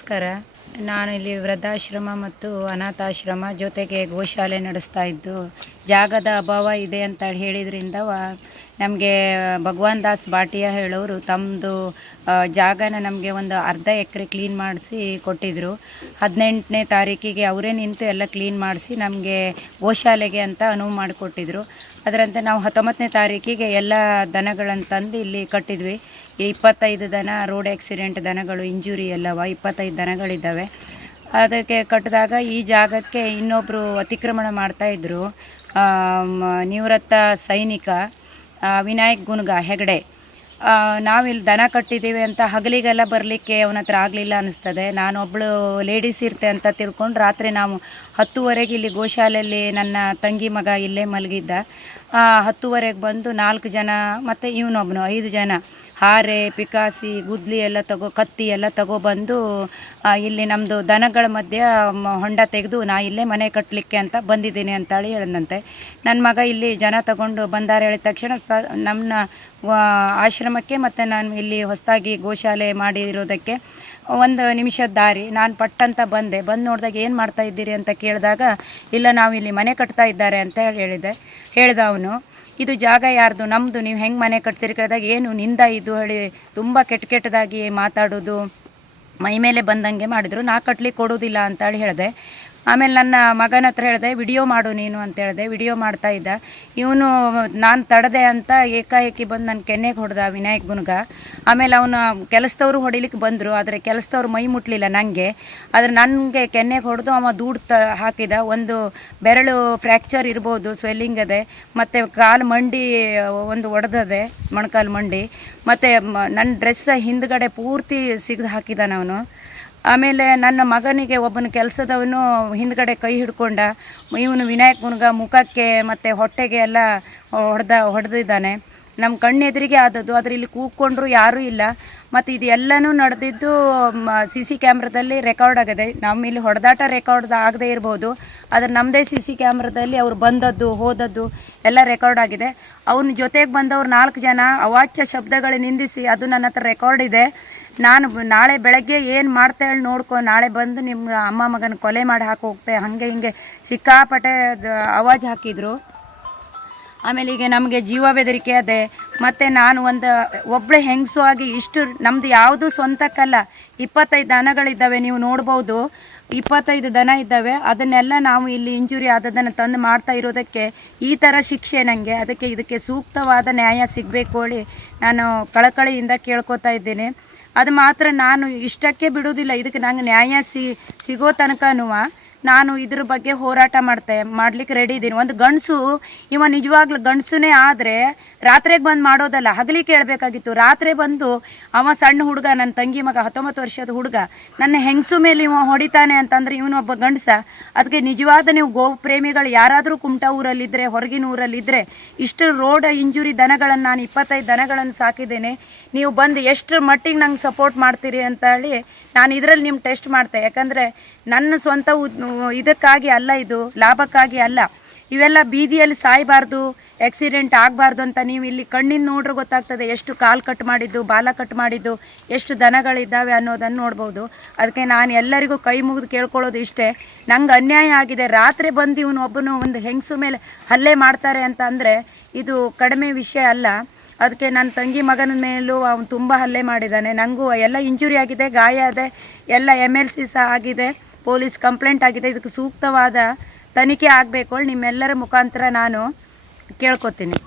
ನಮಸ್ಕಾರ. ನಾನು ಇಲ್ಲಿ ವೃದ್ಧಾಶ್ರಮ ಮತ್ತು ಅನಾಥಾಶ್ರಮ ಜೊತೆಗೆ ಗೋಶಾಲೆ ನಡೆಸ್ತಾ ಇದ್ದು, ಜಾಗದ ಅಭಾವ ಇದೆ ಅಂತ ಹೇಳಿದ್ರಿಂದ ನಮಗೆ ಭಗವಾನ್ ದಾಸ್ ಭಾಟಿಯಾ ಹೇಳೋರು ತಮ್ಮದು ಜಾಗನ ನಮಗೆ ಒಂದು ಅರ್ಧ ಎಕರೆ ಕ್ಲೀನ್ ಮಾಡಿಸಿ ಕೊಟ್ಟಿದ್ದರು ಹದಿನೆಂಟನೇ ತಾರೀಕಿಗೆ ಅವರೇ ನಿಂತು ಎಲ್ಲ ಕ್ಲೀನ್ ಮಾಡಿಸಿ ನಮಗೆ ಗೋಶಾಲೆಗೆ ಅಂತ ಅನುವು ಮಾಡಿಕೊಟ್ಟಿದ್ರು. ಅದರಂತೆ ನಾವು ಹತ್ತೊಂಬತ್ತನೇ ತಾರೀಕಿಗೆ ಎಲ್ಲ ದನಗಳನ್ನು ತಂದು ಇಲ್ಲಿ ಕಟ್ಟಿದ್ವಿ. ಇಪ್ಪತ್ತೈದು ದನ ರೋಡ್ ಆಕ್ಸಿಡೆಂಟ್ ದನಗಳು ಇಂಜುರಿ ಎಲ್ಲವ ಇಪ್ಪತ್ತೈದು ದನಗಳಿದ್ದಾವೆ. ಅದಕ್ಕೆ ಕಟ್ಟಿದಾಗ ಈ ಜಾಗಕ್ಕೆ ಇನ್ನೊಬ್ಬರು ಅತಿಕ್ರಮಣ ಮಾಡ್ತಾಯಿದ್ರು ನಿವೃತ್ತ ಸೈನಿಕ. ವಿನಾಯಕ್ ಗುನ್ಗ ಹೆಗಡೆ. ನಾವಿಲ್ಲಿ ದನ ಕಟ್ಟಿದ್ದೀವಿ ಅಂತ ಹಗಲಿಗೆಲ್ಲ ಬರಲಿಕ್ಕೆ ಅವನ ಹತ್ರ ಆಗಲಿಲ್ಲ ಅನಿಸ್ತದೆ. ನಾನೊಬ್ಬಳು ಲೇಡೀಸ್ ಇರ್ತೆ ಅಂತ ತಿಳ್ಕೊಂಡು ರಾತ್ರಿ ನಾವು ಹತ್ತುವರೆಗೆ ಇಲ್ಲಿ ಗೋಶಾಲೆಯಲ್ಲಿ ನನ್ನ ತಂಗಿ ಮಗ ಇಲ್ಲೇ ಮಲಗಿದ್ದ. ಹತ್ತುವರೆಗೆ ಬಂದು ನಾಲ್ಕು ಜನ ಮತ್ತು ಇವನೊಬ್ಬನು ಐದು ಜನ. ಹಾರೆ, ಪಿಕಾಸಿ, ಗುದ್ಲಿ ಎಲ್ಲ ತಗೋ, ಕತ್ತಿ ಎಲ್ಲ ತಗೊಬಂದು ಇಲ್ಲಿ ನಮ್ಮದು ದನಗಳ ಮಧ್ಯೆ ಹೊಂಡ ತೆಗೆದು ನಾ ಇಲ್ಲೇ ಮನೆ ಕಟ್ಟಲಿಕ್ಕೆ ಅಂತ ಬಂದಿದ್ದೀನಿ ಅಂತೇಳಿ ಹೇಳಿದಂತೆ ನನ್ನ ಮಗ ಇಲ್ಲಿ ಜನ ತಗೊಂಡು ಬಂದಾರ ಹೇಳಿದ ತಕ್ಷಣ ಸ ನಮ್ಮ ಆಶ್ರಮಕ್ಕೆ ಮತ್ತು ನಾನು ಇಲ್ಲಿ ಹೊಸದಾಗಿ ಗೋಶಾಲೆ ಮಾಡಿರೋದಕ್ಕೆ ಒಂದು ನಿಮಿಷದ ದಾರಿ. ನಾನು ಪಟ್ಟಂತ ಬಂದೆ. ಬಂದು ನೋಡಿದಾಗ ಏನು ಮಾಡ್ತಾ ಇದ್ದೀರಿ ಅಂತ ಕೇಳಿದಾಗ, ಇಲ್ಲ, ನಾವು ಇಲ್ಲಿ ಮನೆ ಕಟ್ತಾ ಇದ್ದಾರೆ ಅಂತ ಹೇಳಿ ಹೇಳಿದೆ. ಹೇಳ್ದ ಅವನು, ಇದು ಜಾಗ ಯಾರ್ದು? ನಮ್ಮದು ನೀವು ಹೆಂಗೆ ಮನೆ ಕಟ್ತೀರಿ ಕೇಳಿದಾಗ, ಏನು ನಿಂದ ಇದು ಹೇಳಿ ತುಂಬ ಕೆಟ್ಟ ಕೆಟ್ಟದಾಗಿ ಮಾತಾಡೋದು, ಮೈ ಮೇಲೆ ಬಂದಂಗೆ ಮಾಡಿದ್ರು. ನಾ ಕಟ್ಲಿಕ್ಕೆ ಕೊಡೋದಿಲ್ಲ ಅಂತೇಳಿ ಹೇಳಿದೆ. ಆಮೇಲೆ ನನ್ನ ಮಗನ ಹತ್ರ ಹೇಳಿದೆ, ವಿಡಿಯೋ ಮಾಡು ನೀನು ಅಂತ ಹೇಳಿದೆ. ವಿಡಿಯೋ ಮಾಡ್ತಾ ಇದ್ದ. ಇವನು, ನಾನು ತಡದೆ ಅಂತ ಏಕಾಏಕಿ ಬಂದು ನನ್ನ ಕೆನ್ನೆಗೆ ಹೊಡೆದ ವಿನಾಯಕ್ ಗುನ್ಗ. ಆಮೇಲೆ ಅವನು ಕೆಲಸದವರು ಹೊಡಿಲಿಕ್ಕೆ ಬಂದರು, ಆದರೆ ಕೆಲಸದವ್ರು ಮೈ ಮುಟ್ಲಿಲ್ಲ ನನಗೆ ಆದರೆ ನನಗೆ ಕೆನ್ನೆಗೆ ಹೊಡೆದು ಅವ ದೂಡು ತ ಹಾಕಿದ. ಒಂದು ಬೆರಳು ಫ್ರ್ಯಾಕ್ಚರ್ ಇರ್ಬೋದು, ಸ್ವೆಲ್ಲಿಂಗ್ ಅದೆ. ಮತ್ತು ಕಾಲು ಮಂಡಿ, ಒಂದು ಒಡೆದದೆ, ಮೊಣಕಾಲು ಮಂಡಿ. ಮತ್ತು ನನ್ನ ಡ್ರೆಸ್ಸ ಹಿಂದ್ಗಡೆ ಪೂರ್ತಿ ಸಿಗ್ದು ಹಾಕಿದ ಅವನು. ಆಮೇಲೆ ನನ್ನ ಮಗನಿಗೆ ಒಬ್ಬನ ಕೆಲಸದವನು ಹಿಂದ್ಗಡೆ ಕೈ ಹಿಡ್ಕೊಂಡ, ಇವನು ವಿನಾಯಕ್ ಮುನ್ಗ ಮುಖಕ್ಕೆ ಮತ್ತು ಹೊಟ್ಟೆಗೆ ಎಲ್ಲ ಹೊಡೆದ, ಹೊಡೆದಿದ್ದಾನೆ. ನಮ್ಮ ಕಣ್ಣೆದುರಿಗೆ ಆದದ್ದು ಆದರೆ ಇಲ್ಲಿ ಕೂತ್ಕೊಂಡ್ರು ಯಾರೂ ಇಲ್ಲ. ಮತ್ತು ಇದು ಎಲ್ಲನೂ ನಡೆದಿದ್ದು ಸಿ ಸಿ ಕ್ಯಾಮ್ರಾದಲ್ಲಿ ರೆಕಾರ್ಡ್ ಆಗಿದೆ ನಮ್ಮ ಇಲ್ಲಿ ಹೊಡೆದಾಟ ರೆಕಾರ್ಡ್ ಆಗದೆ ಇರ್ಬೋದು, ಆದರೆ ನಮ್ಮದೇ ಸಿ ಸಿ ಕ್ಯಾಮ್ರಾದಲ್ಲಿ ಅವ್ರು ಬಂದದ್ದು, ಹೋದದ್ದು ಎಲ್ಲ ರೆಕಾರ್ಡ್ ಆಗಿದೆ. ಅವನ ಜೊತೆಗೆ ಬಂದವ್ರು ನಾಲ್ಕು ಜನ, ಅವಾಚ್ಯ ಶಬ್ದಗಳು ನಿಂದಿಸಿ ಅದು ನನ್ನ ಹತ್ರ ರೆಕಾರ್ಡ್ ಇದೆ. ನಾನು ನಾಳೆ ಬೆಳಗ್ಗೆ ಏನು ಮಾಡ್ತಾ ಹೇಳಿ ನೋಡ್ಕೊ, ನಾಳೆ ಬಂದು ನಿಮ್ಮ ಅಮ್ಮ ಮಗನ ಕೊಲೆ ಮಾಡಿ ಹಾಕಿ ಹೋಗ್ತೆ, ಹಾಗೆ ಹಿಂಗೆ ಸಿಕ್ಕಾಪಟ್ಟೆ ಅವಾಜ್ ಹಾಕಿದ್ರು. ಆಮೇಲೆ ಈಗ ನಮಗೆ ಜೀವ ಬೆದರಿಕೆ ಅದೇ ಮತ್ತು ನಾನು ಒಂದು ಒಬ್ಬಳೆ ಹೆಂಗಸು ಆಗಿ ಇಷ್ಟು ನಮ್ದು ಯಾವುದು ಸ್ವಂತಕ್ಕಲ್ಲ. ಇಪ್ಪತ್ತೈದು ದನಗಳಿದ್ದಾವೆ, ನೀವು ನೋಡ್ಬೋದು. ಇಪ್ಪತ್ತೈದು ದನ ಇದ್ದಾವೆ. ಅದನ್ನೆಲ್ಲ ನಾವು ಇಲ್ಲಿ ಇಂಜುರಿ ಆದದನ್ನು ತಂದು ಮಾಡ್ತಾ ಇರೋದಕ್ಕೆ ಈ ಥರ ಶಿಕ್ಷೆ ನನಗೆ ಅದಕ್ಕೆ ಇದಕ್ಕೆ ಸೂಕ್ತವಾದ ನ್ಯಾಯ ಸಿಗಬೇಕು ಹೇಳಿ ನಾನು ಕಳಕಳಿಯಿಂದ ಕೇಳ್ಕೊತಾ ಇದ್ದೇನೆ. ಅದು ಮಾತ್ರ ನಾನು ಇಷ್ಟಕ್ಕೆ ಬಿಡೋದಿಲ್ಲ ಇದಕ್ಕೆ ನಂಗೆ ನ್ಯಾಯ ಸಿಗೋ ತನಕನೂ ನಾನು ಇದ್ರ ಬಗ್ಗೆ ಹೋರಾಟ ಮಾಡ್ತೆ, ಮಾಡ್ಲಿಕ್ಕೆ ರೆಡಿ ಇದ್ದೀನಿ. ಒಂದು ಗಂಡಸು, ಇವ ನಿಜವಾಗ್ಲೂ ಗಂಡಸುನೇ ಆದರೆ ರಾತ್ರಿಗೆ ಬಂದು ಮಾಡೋದಲ್ಲ, ಹಗಲಿ ಕೇಳಬೇಕಾಗಿತ್ತು. ರಾತ್ರಿ ಬಂದು ಅವ ಸಣ್ಣ ಹುಡುಗ ನನ್ನ ತಂಗಿ ಮಗ, ಹತ್ತೊಂಬತ್ತು ವರ್ಷದ ಹುಡುಗ, ನನ್ನ ಹೆಂಗಸು ಮೇಲೆ ಇವ ಹೊಡಿತಾನೆ ಅಂತಂದ್ರೆ ಇವನೊಬ್ಬ ಗಂಡಸ. ಅದಕ್ಕೆ ನಿಜವಾದ ನೀವು ಗೋ ಪ್ರೇಮಿಗಳು ಯಾರಾದರೂ ಕುಮಟಾ ಊರಲ್ಲಿದ್ದರೆ ಹೊರಗಿನ ಊರಲ್ಲಿದ್ದರೆ ಇಷ್ಟು ರೋಡ್ ಇಂಜುರಿ ದನಗಳನ್ನು ನಾನು ಇಪ್ಪತ್ತೈದು ದನಗಳನ್ನು ಸಾಕಿದ್ದೇನೆ. ನೀವು ಬಂದು ಎಷ್ಟು ಮಟ್ಟಿಗೆ ನಂಗೆ ಸಪೋರ್ಟ್ ಮಾಡ್ತೀರಿ ಅಂತ ಹೇಳಿ ನಾನು ಇದರಲ್ಲಿ ನಿಮ್ಮ ಟೆಸ್ಟ್ ಮಾಡ್ತೆ. ಯಾಕಂದರೆ ನನ್ನ ಸ್ವಂತ ಇದಕ್ಕಾಗಿ ಅಲ್ಲ ಇದು, ಲಾಭಕ್ಕಾಗಿ ಅಲ್ಲ. ಇವೆಲ್ಲ ಬೀದಿಯಲ್ಲಿ ಸಾಯಬಾರ್ದು ಆಕ್ಸಿಡೆಂಟ್ ಆಗಬಾರ್ದು ಅಂತ ನೀವು ಇಲ್ಲಿ ಕಣ್ಣಿಂದ ನೋಡ್ರೆ ಗೊತ್ತಾಗ್ತದೆ ಎಷ್ಟು ಕಾಲು ಕಟ್ ಮಾಡಿದ್ದು, ಬಾಲ ಕಟ್ ಮಾಡಿದ್ದು, ಎಷ್ಟು ದನಗಳಿದ್ದಾವೆ ಅನ್ನೋದನ್ನು ನೋಡ್ಬೋದು. ಅದಕ್ಕೆ ನಾನು ಎಲ್ಲರಿಗೂ ಕೈ ಮುಗಿದು ಕೇಳ್ಕೊಳ್ಳೋದು ಇಷ್ಟೇ. ನಂಗೆ ಅನ್ಯಾಯ ಆಗಿದೆ. ರಾತ್ರಿ ಬಂದು ಇವನು ಒಬ್ಬನು ಒಂದು ಹೆಂಗಸು ಮೇಲೆ ಹಲ್ಲೆ ಮಾಡ್ತಾರೆ ಅಂತ ಅಂದರೆ ಇದು ಕಡಿಮೆ ವಿಷಯ ಅಲ್ಲ. ಅದಕ್ಕೆ ನನ್ನ ತಂಗಿ ಮಗನ ಮೇಲೂ ಅವನು ತುಂಬ ಹಲ್ಲೆ ಮಾಡಿದ್ದಾನೆ. ನನಗೂ ಎಲ್ಲ ಇಂಜುರಿ ಆಗಿದೆ, ಗಾಯ ಇದೆ ಎಲ್ಲ ಎಂ ಎಲ್ ಸಿ ಸಹ ಆಗಿದೆ. ಪೊಲೀಸ್ ಕಂಪ್ಲೇಂಟ್ ಆಗಿದೆ ಇದಕ್ಕೆ ಸೂಕ್ತವಾದ ತನಿಖೆ ಆಗಬೇಕು. ನಿಮ್ಮೆಲ್ಲರ ಮುಖಾಂತರ ನಾನು ಕೇಳ್ಕೊತೀನಿ.